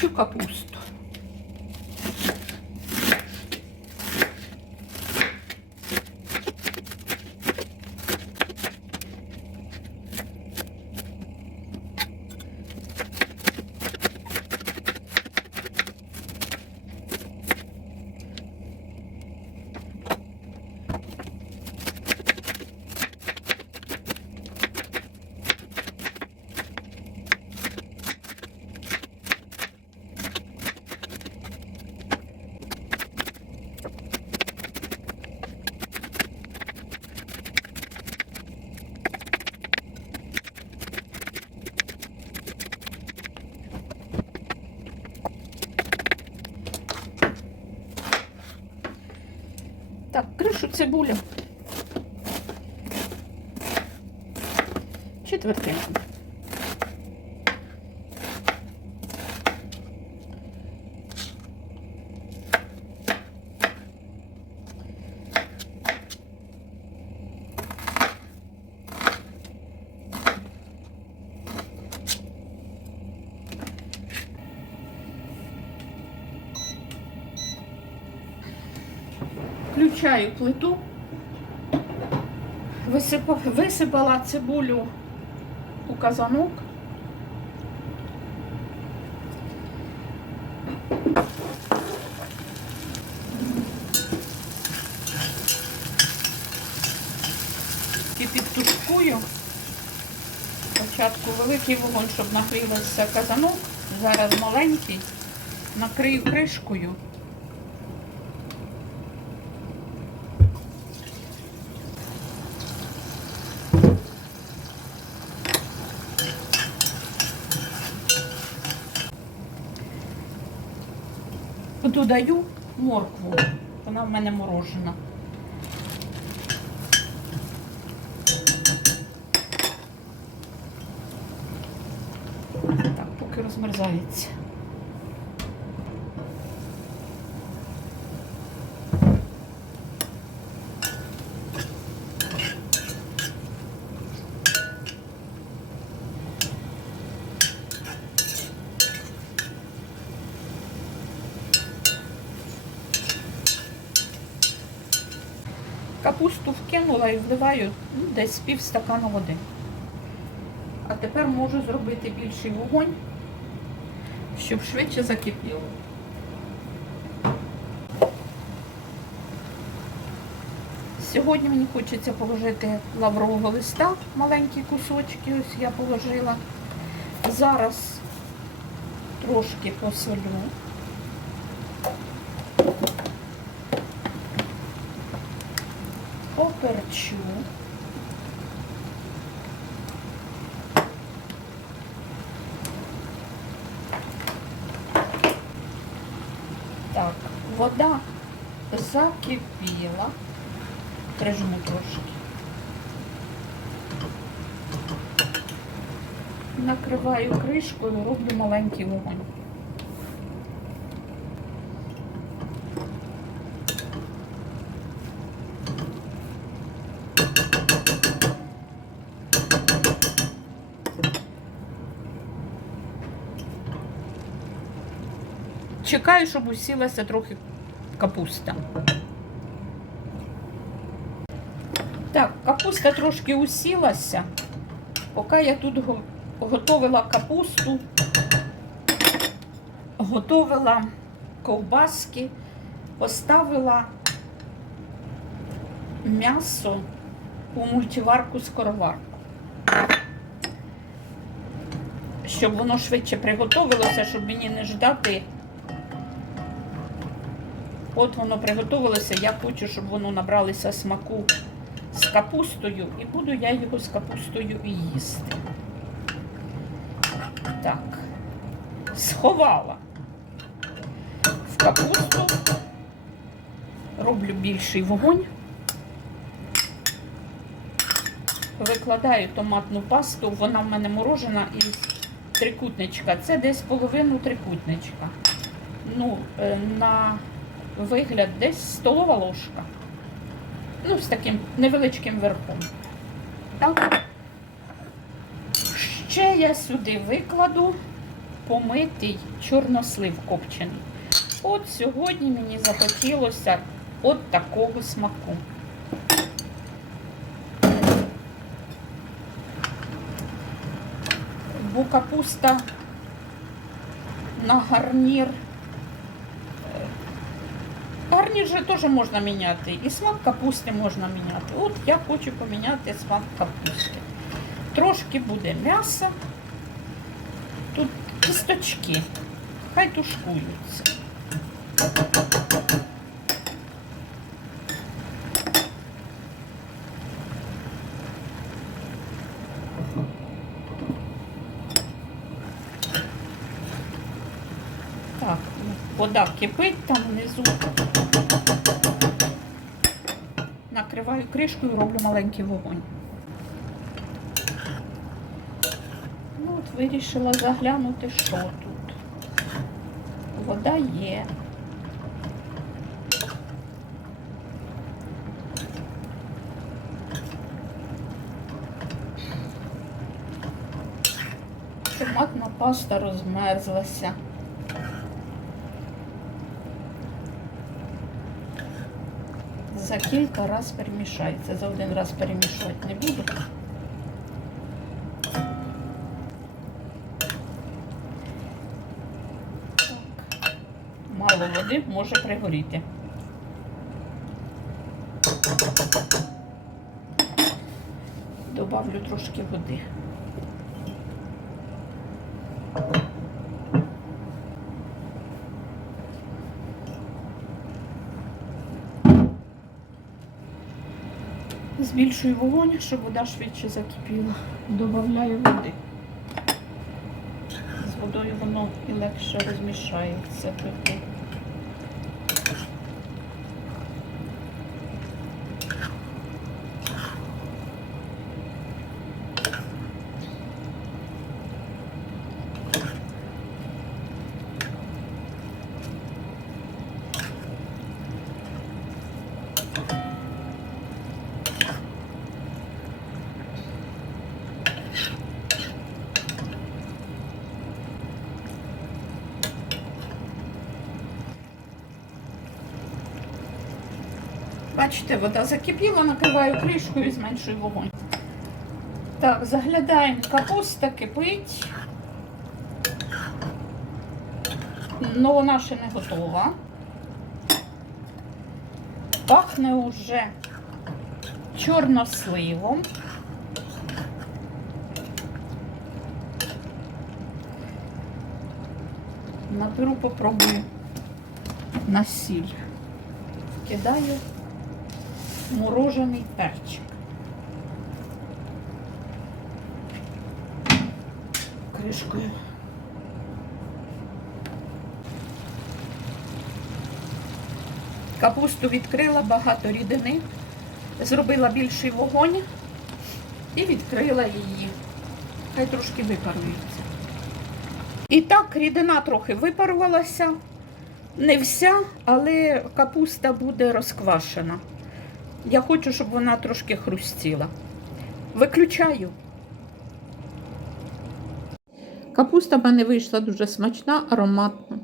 Чищу капусту. Так, кришу цибуля. Четвертинку. Включаю плиту, висипала цибулю у казанок. І підтушкую. Спочатку великий вогонь, щоб нагрівався казанок, зараз маленький, накрию кришкою. Додаю моркву. Вона в мене морожена. Так, поки розмерзається. Капусту вкинула і вливаю ну, десь пів стакана води. А тепер можу зробити більший вогонь, щоб швидше закипіло. Сьогодні мені хочеться положити лаврового листа, маленькі кусочки, ось я положила. Зараз трошки посолю. Поперчу. Так, вода закипіла. Прижму трошки. Накриваю кришкою, роблю маленький вогонь. Чекаю, щоб усілася трохи капуста. Так, капуста трошки усілася. Поки я тут го- готовила капусту, готовила ковбаски, поставила м'ясо у мультиварку скороварку. Щоб воно швидше приготовилося, щоб мені не ждати. От воно приготувалося, я хочу, щоб воно набралося смаку з капустою, і буду я його з капустою і їсти. Так, сховала в капусту, роблю більший вогонь, викладаю томатну пасту, вона в мене морожена із трикутничка. Це десь половину трикутничка. Ну, е, на вигляд десь столова ложка. Ну, з таким невеличким верхом. Так. Ще я сюди викладу помитий чорнослив копчений. От сьогодні мені захотілося от такого смаку. Бо капуста на гарнір. Гарнір теж можна міняти. І смак капусти можна міняти. От я хочу поміняти смак капусти. Трошки буде м'яса. Тут кісточки. Хай тушкуються. Так, вода кипить там внизу. Накриваю кришкою, роблю маленький вогонь. Ну, от вирішила заглянути, що тут. Вода є. Томатна паста розмерзлася. За кілька раз перемішається. За один раз перемішувати не буду. Мало води може пригоріти. Добавлю трошки води. Збільшую вогонь, щоб вода швидше закипіла. Добавляю води. З водою воно і легше розмішається Бачите, вода закипіла, накриваю кришкою і зменшую вогонь. Так, заглядаємо, капуста кипить. Ну, вона ще не готова. Пахне уже чорносливом. Наберу, попробую на сіль. Кидаю морожений перчик. Кришкою. Капусту відкрила багато рідини, зробила більший вогонь і відкрила її. Хай трошки випарується. І так, рідина трохи випарувалася. Не вся, але капуста буде розквашена. Я хочу, щоб вона трошки хрустіла. Виключаю. Капуста в мене вийшла дуже смачна, ароматна.